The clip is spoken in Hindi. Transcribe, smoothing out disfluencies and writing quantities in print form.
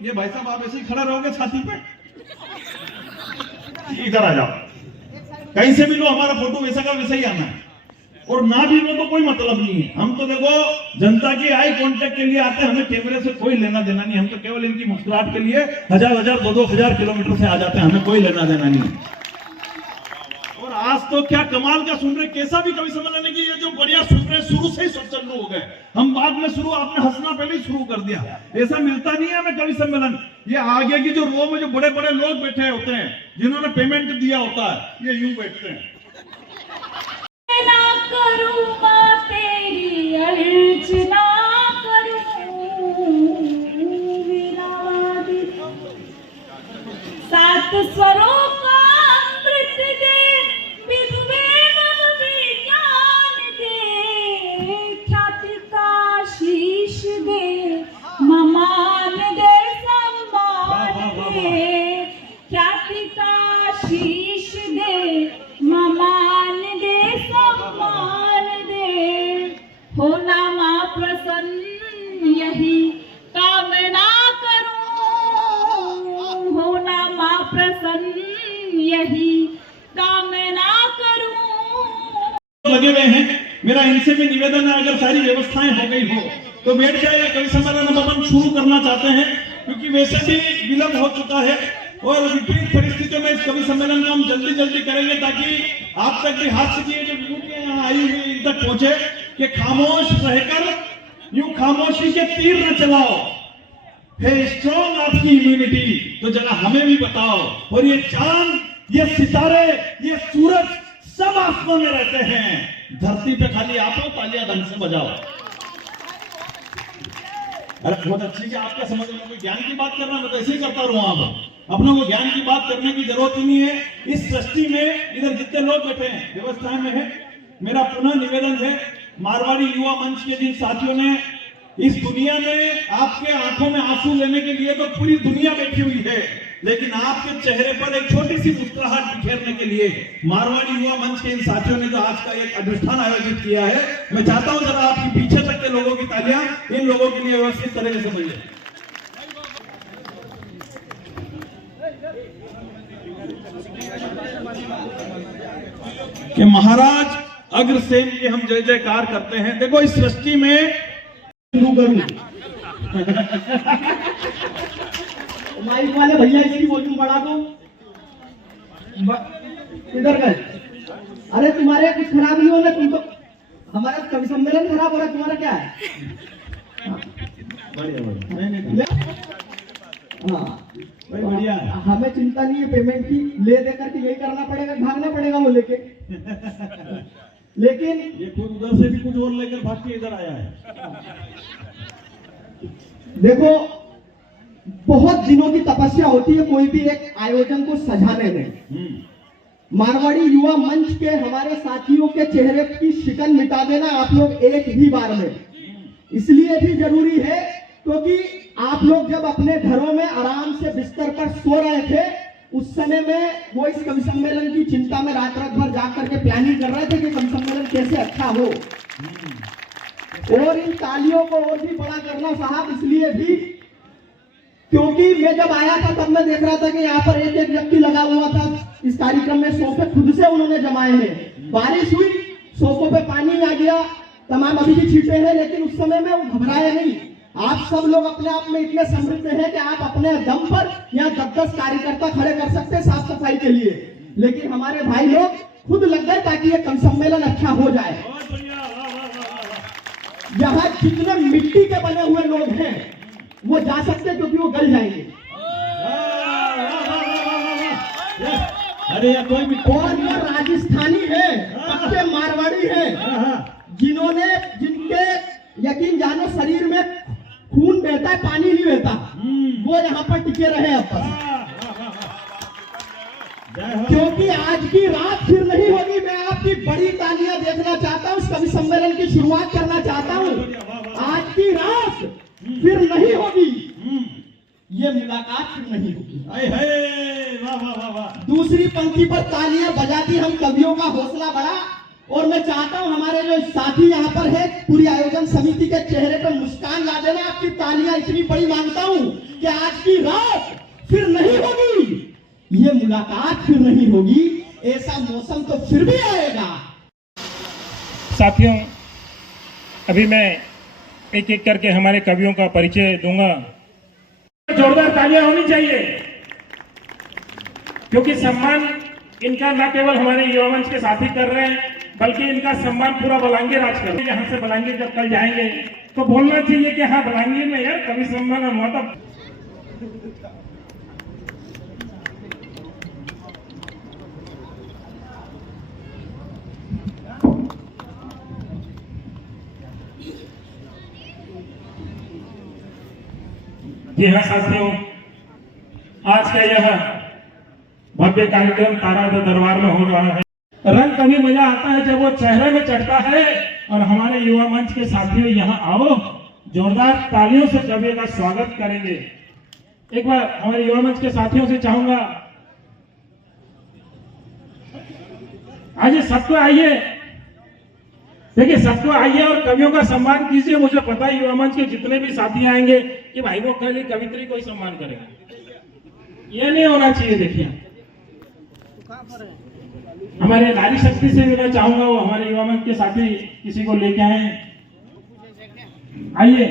ये भाई साहब आप ऐसे ही खड़ा रहोगे छाती पे? इधर आ जाओ, कहीं से भी लो, हमारा फोटो वैसा का वैसा ही आना है, और ना भी लो तो कोई मतलब नहीं है। हम तो देखो जनता की आई कांटेक्ट के लिए आते हैं, हमें कैमरे से कोई लेना देना नहीं। हम तो केवल इनकी मुस्कुराहट के लिए हजार हजार 2-2 हजार किलोमीटर से आ जाते हैं, हमें कोई लेना देना नहीं। और आज तो क्या कमाल का सुन रहे, कैसा भी कवि सम्मेलन है कि ये जो बढ़िया सुन रहे शुरू से ही सब चालू हो गए, हम बाद में शुरू, आपने हंसना पहले ही शुरू कर दिया। ऐसा मिलता नहीं है हमें कवि सम्मेलन। ये आगे की जो रो में जो बड़े बड़े लोग बैठे होते हैं, जिन्होंने पेमेंट दिया होता है, ये यूं बैठते हैं। ना करूं मां तेरी अर्चना करूं, विरादी 7 स्वरों का अमृत दे, विद्वेव विज्ञान दे, ख्याति का शीश दे, ममान दे सम्मान दे, ख्याति का शीश दे, ममान दे सम्मान दे, होना मां प्रसन्न यही कामना करूं, होना मां प्रसन्न यही कामना करूं। लगे हुए हैं, मेरा इनसे भी निवेदन है, अगर सारी व्यवस्थाएं हो गई हो तो बैठ जाए। कवि सम्मेलन हम अपन शुरू करना चाहते हैं, क्योंकि वैसे भी विलंब हो चुका है, और विपरीत परिस्थितियों में इस कवि सम्मेलन को हम जल्दी जल्दी करेंगे, ताकि आप तक भी हाथ से की जो विभूतियां यहाँ आई हुई इन तक पहुंचे, कि खामोश रहकर यूं खामोशी के तीर न चलाओ, है स्ट्रॉन्ग आपकी इम्यूनिटी, तो जरा हमें भी बताओ। और ये चांद, ये सितारे, ये सूरज सब आसमान में रहते हैं, धरती पे खाली आप हो, तालियां ढंग से बजाओ। अरे बहुत अच्छी, आपका समझ में कोई ज्ञान की बात करना, मैं तो ऐसे ही करता रहूं। आप अपनों को ज्ञान की बात करने की जरूरत ही नहीं है। इस सृष्टि में इधर जितने लोग बैठे हैं व्यवस्था में है, मेरा पुनः निवेदन है, मारवाड़ी युवा मंच के जिन साथियों ने इस दुनिया में आपके आंखों में आंसू लेने के लिए तो पूरी दुनिया बैठी हुई है, लेकिन आपके चेहरे पर एक छोटी सी मुस्कुराहट बिखेरने के लिए मारवाड़ी युवा मंच के इन साथियों ने तो आज का एक अनुष्ठान आयोजित किया है। मैं चाहता हूं जरा आपकी पीछे तक के लोगों की तालियां इन लोगों के लिए व्यवस्थित तरीके से बजे। कि महाराज अग्रसेन की हम जय जयकार करते हैं। देखो इस सृष्टि में माइक वाले भैया इसकी वॉल्यूम बढ़ा दो। इधर गए, अरे तुम्हारे कुछ खराब नहीं होगा, तुम तो हमारा कवि सम्मेलन खराब हो रहा है, तुम्हारा क्या है? बढ़िया हाँ बढ़िया, हमें चिंता नहीं है पेमेंट की, ले दे करके यही करना पड़ेगा, भागना पड़ेगा वो लेके। लेकिन ये खुद उधर से भी कुछ और लेकर भाग के इधर आया है। देखो बहुत दिनों की तपस्या होती है कोई भी एक आयोजन को सजाने में। मारवाड़ी युवा मंच के हमारे साथियों के चेहरे की शिकन मिटा देना आप लोग एक ही बार में, इसलिए भी जरूरी है क्योंकि आप लोग जब अपने घरों में आराम से बिस्तर पर सो रहे थे उस समय में वो इस कवि सम्मेलन की चिंता में रात रात भर जाग करके प्लानिंग कर रहे थे कि कवि सम्मेलन कैसे अच्छा हो। और इन तालियों को और भी बड़ा करना साहब इसलिए भी क्योंकि मैं जब आया था तब मैं देख रहा था कि यहाँ पर एक एक व्यक्ति लगा हुआ था इस कार्यक्रम में, सोफे खुद से उन्होंने जमाए हैं। बारिश हुई, सोफों पे पानी आ गया, तमाम अभी भी छींटे हैं, लेकिन उस समय में वो घबराए नहीं। आप सब लोग अपने आप में इतने समृद्ध हैं कि आप अपने दम पर यहाँ 10-10 कार्यकर्ता खड़े कर सकते हैं साफ सफाई के लिए, लेकिन हमारे भाई लोग खुद लग गए ताकि ये कवि सम्मेलन अच्छा हो जाए। यहाँ जितने मिट्टी के बने हुए लोग हैं वो जा सकते क्योंकि वो गल जाएंगे। अरे कोई भी और वो राजस्थानी है, पक्के मारवाड़ी है, जिनके यकीन जानो शरीर में खून बहता है, पानी नहीं बहता, वो यहाँ पर टिके रहे अब तक। क्योंकि आज की रात फिर नहीं होगी। मैं आपकी बड़ी तालियां देखना चाहता हूँ, कवि सम्मेलन की शुरुआत करना चाहता हूँ। आज की रात फिर नहीं होगी, ये मुलाकात फिर नहीं होगी। वाह वाह वाह वाह। दूसरी पंक्ति पर तालियां बजा दी, हम कवियों का हौसला बढ़ा। और मैं चाहता हूं हमारे जो साथी यहाँ पर है, पूरी आयोजन समिति के चेहरे पर मुस्कान ला देना। आपकी तालियां इतनी बड़ी मांगता हूं कि आज की रात फिर नहीं होगी, ये मुलाकात फिर नहीं होगी, ऐसा मौसम तो फिर भी आएगा। साथियों, अभी मैं एक एक करके हमारे कवियों का परिचय दूंगा। जोरदार तालियां होनी चाहिए, क्योंकि सम्मान इनका न केवल हमारे युवा मंच के साथी कर रहे हैं, बल्कि इनका सम्मान पूरा बलांगीर आज कर रहे हैं। यहाँ से बलांगीर जब कल जाएंगे तो बोलना चाहिए कि हाँ, बलांगीर में यार कवि सम्मेलन हुआ था। जी हाँ साथियों, आज का यह भव्य कार्यक्रम तारागढ़ दरबार में हो रहा है। रंग कभी मजा आता है जब वो चेहरे में चढ़ता है। और हमारे युवा मंच के साथियों, यहाँ आओ, जोरदार तालियों से कवि का स्वागत करेंगे। एक बार हमारे युवा मंच के साथियों से चाहूंगा, आइए सबको आइए, देखिए सबको आइए और कवियों का सम्मान कीजिए। मुझे पता है युवा मंच के जितने भी साथी आएंगे कि भाई वो खाली कवित्री को ही सम्मान करेगा, ये नहीं होना चाहिए। देखिए हमारे नारी शक्ति से भी मैं चाहूंगा वो हमारे युवा मंच के साथी किसी को लेके आए, आइए।